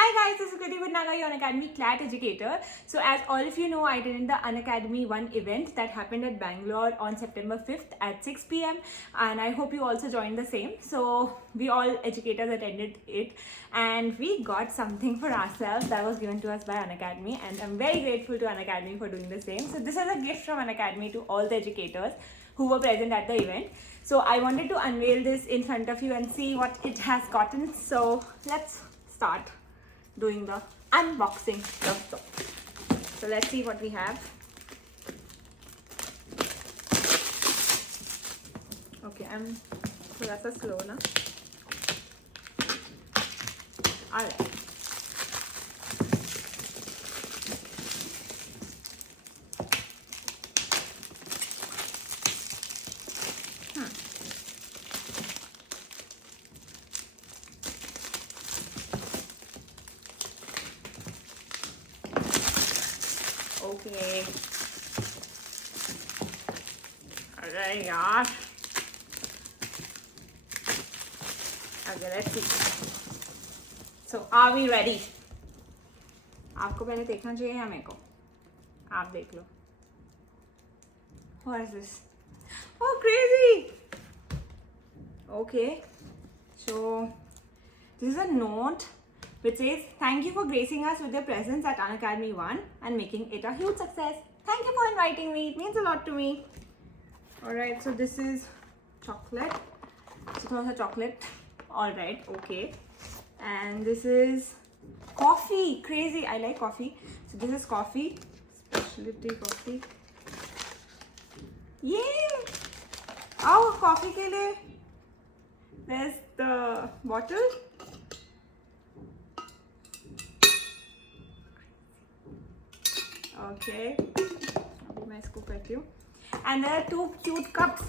Hi guys, this is Kriti Bhatnagar, your Unacademy CLAT educator. So as all of you know, I did the Unacademy 1 event that happened at Bangalore on September 5th at 6 p.m. and I hope you also joined the same. So we all educators attended it and we got something for ourselves that was given to us by Unacademy, and I'm very grateful to Unacademy for doing the same. So this is a gift from Unacademy to all the educators who were present at the event. So I wanted to unveil this in front of you and see what it has gotten. So let's start doing the unboxing stuff. So let's see what we have. Okay, I'm thoda slow na. Alright. Okay. Alright, yaar. Okay, let's see. So, are we ready? आपको पहले देखना चाहिए या मेरे को? आप देख लो. What is this? Oh, crazy! Okay. So, this is a note which says, "Thank you for gracing us with your presence at Unacademy 1 and making it a huge success. Thank you for inviting me. It means a lot to me." Alright, so this is chocolate. So थोड़ा सा chocolate. Alright, okay. And this is coffee. Crazy, I like coffee. So this is coffee. Specialty coffee. Yay! Oh, coffee के लिए. There's the bottle. Okay, अभी मैं इसको करती हूँ. And there are two cute cups.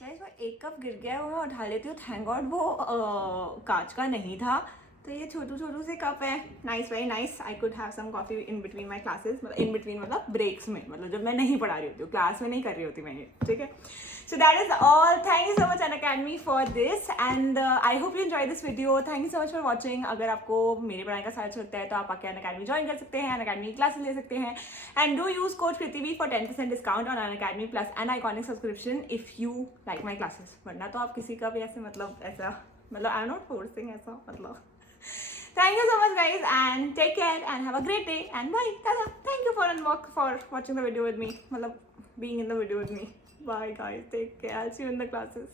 Guys, वो एक cup गिर गया है, वो मैं उठा लेती हूँ. Thank God वो कांच का नहीं था. तो ये छोटू से कप है. Nice, very nice. I could have some coffee in between my classes. मतलब in between मतलब breaks में, मतलब जब मैं नहीं पढ़ा रही होती हूँ, क्लास में नहीं कर रही होती मैं ये, ठीक है? So that is all. Thank you so much Unacademy for this, and I hope you enjoyed this video. Thank you so much for watching. अगर आपको मेरी पढ़ाई का साथ अच्छा लगता है तो आप आके Unacademy ज्वाइन कर सकते हैं, Unacademy क्लासेस ले सकते हैं, and do use code KritiB for 10% discount on Unacademy Plus and Iconic subscription if you like my classes. वरना तो आप किसी का भी ऐसे मतलब I'm not forcing ऐसा मतलब. Thank you so much guys, and take care and have a great day and bye. Tada. Thank you for watching the video with me, मतलब being in the video with me. Bye guys, take care. I'll see you in the classes.